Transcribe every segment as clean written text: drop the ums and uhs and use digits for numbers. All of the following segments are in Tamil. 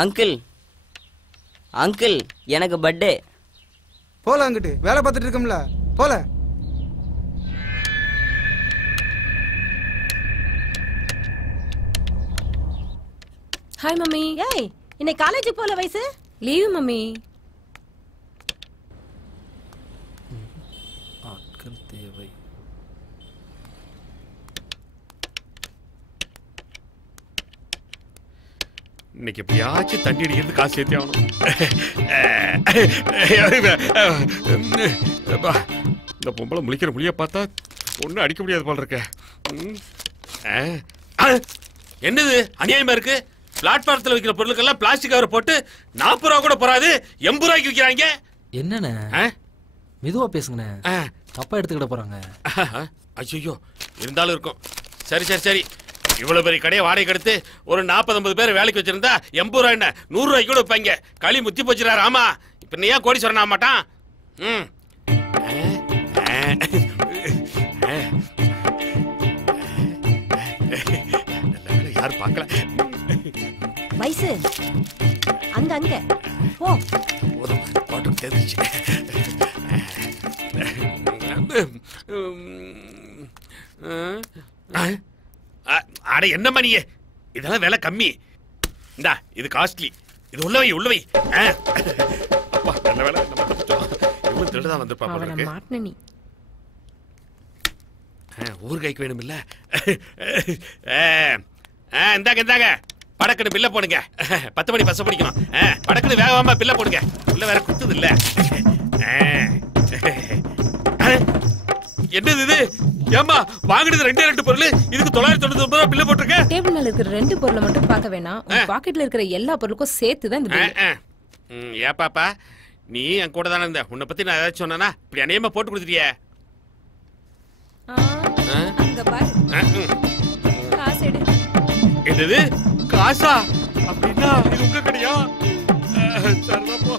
அங்கிள் அங்கிள் எனக்கு பர்த்டே. போல அங்கிட்டு வேலை பார்த்துட்டு இருக்கோம்ல போல. Hi mummy. ஏய் இன்னைக்கு காலேஜுக்கு போல வயசு? Leave mummy. ஆட்கள் தேவை. இன்னைக்கு எப்படியாச்சும் தண்ணி அடிக்கிறது காசு சேர்த்தி ஆகணும். இந்த பொம்பளை முழிக்கிற முழிய பார்த்தா ஒன்றும் அடிக்க முடியாது போல இருக்க. என்னது அநியாயமா இருக்கு? பிளாட்பாரத்தில் வைக்கிற பொருளுக்கெல்லாம் பிளாஸ்டிக் கவர் போட்டு 40 ரூபா கூட போறாது, 80 ரூபாய்க்கு விற்கிறாங்க. என்னண்ணே மெதுவா பேசுங்கண்ணே, தப்பா எடுத்துக்கிட போறாங்க. ஐயோ இருந்தாலும் இருக்கும். சரி சரி சரி, இவ்வளவு பெரிய கடையை வாடகை எடுத்து ஒரு 40-50 பேர் வேலைக்கு வச்சிருந்தா 80 ரூபாய் என்ன 100 ரூபாய்க்கு கூட வைப்பாங்க. களி முத்தி போச்சுறாரு. ஆமா, இப்ப நீ ஏன் கோடீஸ்வரன் ஆக மாட்டான்? யாரும் பார்க்கல. வயசு அங்க அங்க போ. போதும் பாட்டு தெரிஞ்சிச்சு. அட என்ன மணியே, இதெல்லாம் விலை கம்மி. இந்தா இது காஸ்ட்லி, இது உள்ளவை உள்ளவை. அப்பா நல்ல வேலை நம்ம தப்பிச்சோம். இவன் திருடதான் வந்திருப்பா போல இருக்கு. மாட்ன நீ ஊர் கைக்கு வேணும் இல்ல? இந்தாங்க இந்தாங்க, படக்குன்னு பில்ல போடுங்க. 10 மணி பஸ் பிடிக்கணும். படக்குன்னு வேகமா பில்ல போடுங்க. உள்ள வேற குத்துது இல்ல. என்னது இது? ஏமா வாங்குனது 2 பொருள், இதுக்கு 999 ரூபாய் பில்ல போட்டுருக்க. டேபிள் மேல இருக்கிற 2 பொருளை மட்டும் பார்க்க வேணாம், உங்க பாக்கெட்ல இருக்கிற எல்லா பொருளுக்கும் சேர்த்து தான் இந்த பில். ஏ பாப்பா, நீ என் கூட தானே இருந்த, உன்னை பத்தி நான் ஏதாச்சும் சொன்னா இப்படி அநியமா போட்டு கொடுத்துட்டியே. அங்க பாரு, காசு எடு. என்னது காசா? அப்படின்னா இது உங்க கடையா? சரிதான் போ.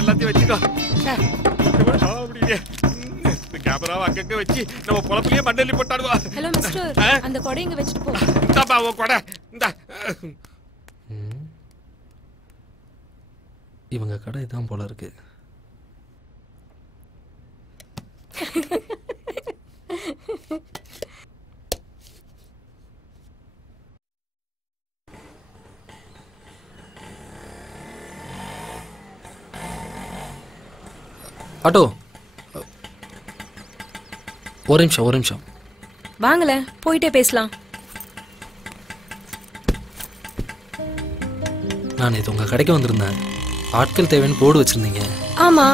எல்லாத்தையும் வச்சுக்கோ. கேமராவை அங்கங்க வச்சு நம்ம பொழப்பிலேயே மண்ணெல்லி போட்டாடுவா. ஹலோ மிஸ்டர், அந்த கொடை இங்க வச்சுட்டு போ. இந்தாப்பா உன் கொடை. இந்தா. இவங்க கடை தான் போல இருக்கு. ஆட்டோ, ஒரு நிமிஷம். வாங்கல, போயிட்டே பேசலாம். நான் இது உங்க கடைக்கு வந்திருந்தேன். ஆட்கள் தேவைன்னு போர்டு வச்சிருந்தீங்க. ஆமா,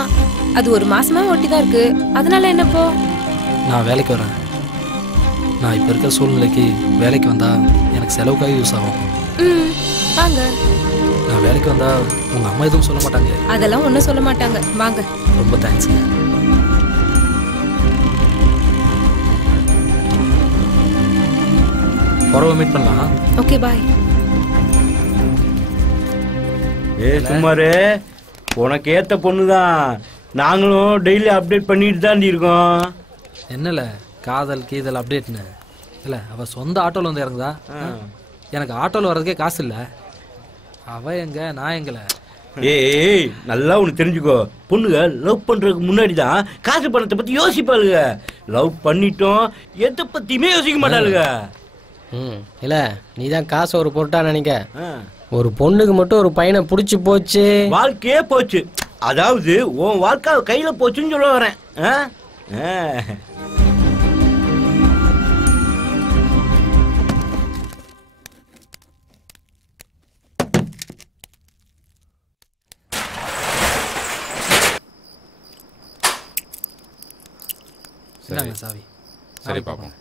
அது ஒரு மாசமா ஒட்டிதான் இருக்கு. அதனால என்னப்போ? நான் வேலைக்கு வரேன். நான் இப்ப இருக்கிற சூழ்நிலைக்கு வேலைக்கு வந்தா எனக்கு செலவுக்காக யூஸ் ஆகும். வாங்க. நான் வேலைக்கு வந்தா உங்க அம்மா எதுவும் சொல்ல மாட்டாங்க? அதெல்லாம் ஒன்றும் சொல்ல மாட்டாங்க. வாங்க. ரொம்ப தேங்க்ஸ்ங்க. பரவாயில்ல, மீட் பண்ணலாம். Okay bye. சுமாரு உனக்கு ஏத்த பொண்ணுதான். நாங்களும் டெய்லி அப்டேட் பண்ணிட்டு தான் இருக்கோம். என்னல காதல் கீதல் அப்டேட்னு இல்ல, அவ சொந்த ஆட்டோல வந்து இறங்குதா. எனக்கு ஆட்டோல வர்றதுக்கே காசு இல்ல. அவ எங்க, நான் எங்கல. ஏய் நல்லா ஒன்று தெரிஞ்சுக்கோ, பொண்ணுங்க லவ் பண்றதுக்கு முன்னாடி தான் காசு பணத்தை பத்தி யோசிப்பாளுங்க. லவ் பண்ணிட்டோம் எதை பத்தியுமே யோசிக்க மாட்டாளுங்க. இல்ல நீ தான் காசு ஒரு பொருட்டா நினைக்க. ஒரு பொண்ணுக்கு மட்டும் ஒரு பையனை புடிச்சு போச்சு, வாழ்க்கையே போச்சு. அதாவது உன் வாழ்க்கை கையில போச்சுன்னு சொல்ல வரேன். சாவி. சரி பாப்போம்.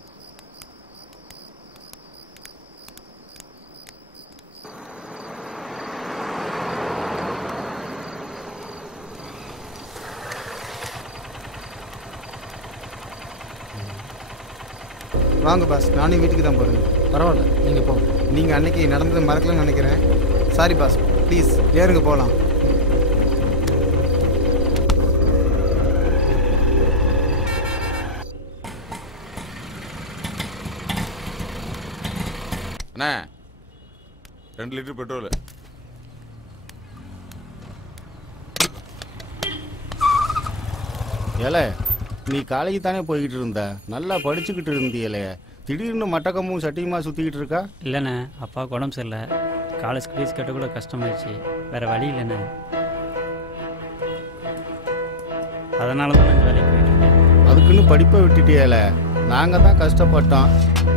வாங்க பாஸ், நானும் வீட்டுக்கு தான் போகிறேன். பரவாயில்ல, நீங்கள் போங்க. நீங்கள் அன்னைக்கு நடந்தது மறக்கலன்னு நினைக்கிறேன். சாரி பாஸ், ப்ளீஸ் ஏறுங்க போகலாம். அண்ணா 2 லிட்டர் பெட்ரோல். ஏலே, நீ காலேஜ் தானே போய்கிட்டு இருந்த, நல்லா படிச்சுக்கிட்டு இருந்தியலே, திடீர்னு மட்டக்கமும் சட்டியுமா சுற்றிக்கிட்டு இருக்கா? இல்லைண்ணே, அப்பாவுக்கு உடம்பு சரியில்லை. காலேஜ் ஃபீஸ் கட்ட கூட கஷ்டமாயிடுச்சு. வேறு வழி இல்லைண்ணே. அதனால தான் நான் வேலைக்கு போயிட்டுருக்கேன். அதுக்குன்னு படிப்பை விட்டுட்டியல, நாங்கள் தான் கஷ்டப்பட்டோம்.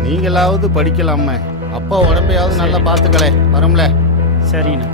நீங்களாவது படிக்கலாமே. அப்பா உடம்பையாவது நல்லா பார்த்துக்கலே. வரோம்ல. சரிண்ணே.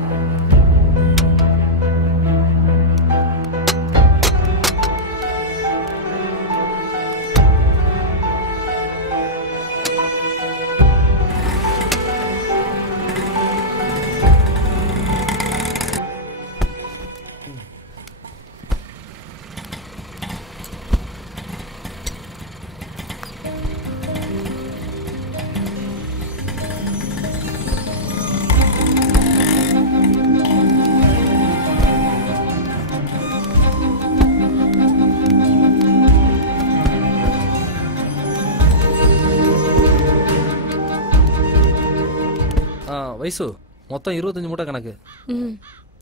வயசு மொத்தம் 25 மூட்டை கணக்கு.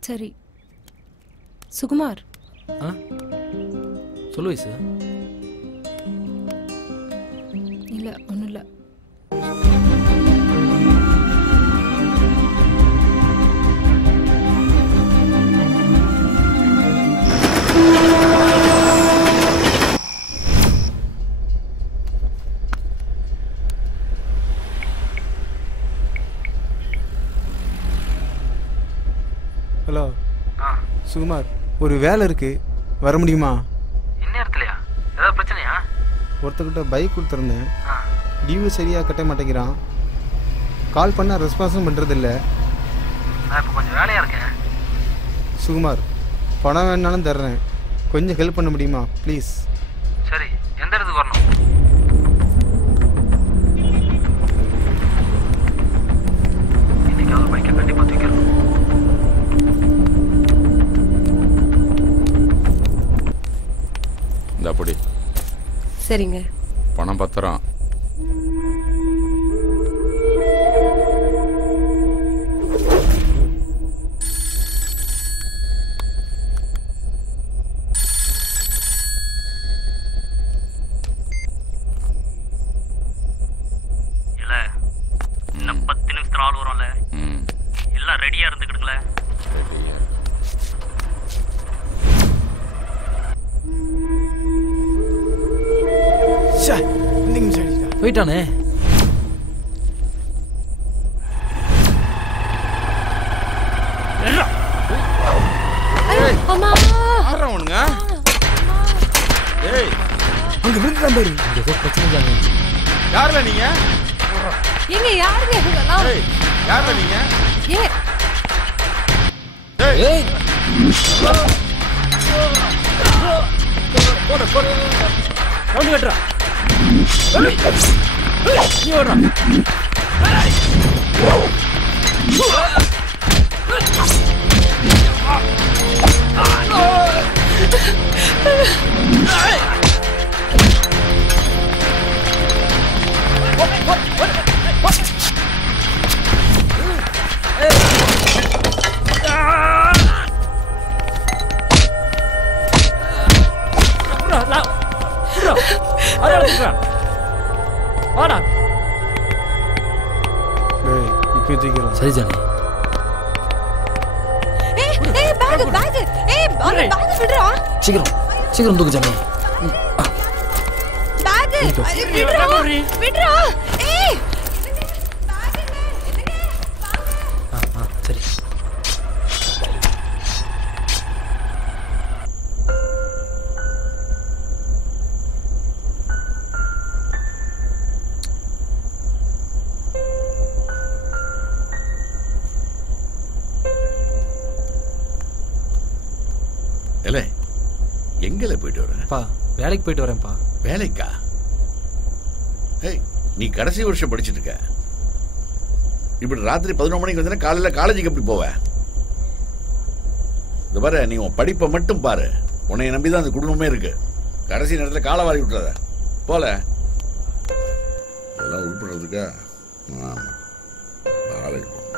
சரி. சுகுமார், சொல்லு வயசு. இல்ல ஒன்றும் இல்லை. ஹலோ சுகுமார், ஒரு வேலை இருக்கு, வர முடியுமா? இந்நேரத்துலையா? ஏதாவது பிரச்சனையா? ஒருத்தர்கிட்ட பைக் கொடுத்துருந்தேன், டியூ சரியாக கட்ட மாட்டேங்கிறான். கால் பண்ணால் ரெஸ்பான்ஸும் பண்ணுறதில்ல. நான் இப்போ கொஞ்சம் வேலையாக இருக்கேன். சுகுமார், பணம் வேணாலும் தர்றேன், கொஞ்சம் ஹெல்ப் பண்ண முடியுமா ப்ளீஸ்? சரி, எந்த இடத்துக்கு வரணும்? இன்னைக்கு ஒரு பைக்கை கண்டிப்பாக தூக்கிடணும். இந்த அப்படி சரிங்க. பணம் பத்திரம். இல்லை, இன்னும் 10 நிமிஷத்துல ஆள் வரும்ல. எல்லாம் ரெடியா இருந்துக்கிடுங்களேன். போயிட்டானே. அங்க விழுந்துதான் பாரு. ஏதோ பிரச்சனை. யாருல நீங்க? எங்க யாருங்க இவங்கெல்லாம்? யாருல நீங்க? ஏ ஏய் போட போட ரவுண்ட் கட்டறா. நீ ஓடுறா. சரி ஜானி. சீக்கிரம் சீக்கிரம் தூக்கு ஜானி. சரி. இல்லை, எங்கல போயிட்டு வரேன்ப்பா? வேலைக்கு போயிட்டு வரேன்ப்பா. வேலைக்கா? ஏய், நீ கடைசி வருஷம் படிச்சுட்டு இருக்க. இப்படி ராத்திரி 11 மணிக்கு வந்தா காலையில் காலேஜுக்கு எப்படி போவ? இந்த பாரு, நீ உன் படிப்பை மட்டும் பாரு. உன்னை நம்பி தான் அந்த குடும்பமே இருக்கு. கடைசி நேரத்தில் காலை வாரி விட்டுறத போல. இதெல்லாம் உருப்படுறதுக்கா? காலேஜ் போகணும்.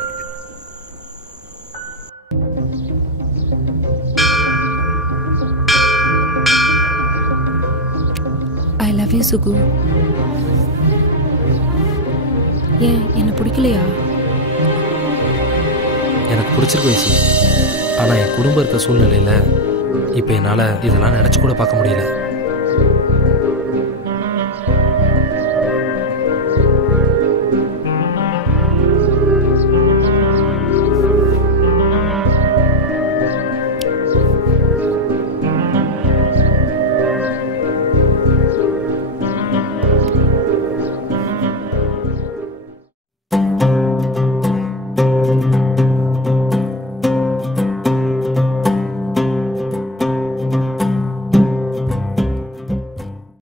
I love you Suku. ஏன் என்ன பிடிக்கலையா? எனக்கு பிடிச்சிருக்கு வயசு. ஆனால் என் குடும்பம் இருக்க சூழ்நிலையில் இப்போ என்னால் இதெல்லாம் நினச்சி கூட பார்க்க முடியல.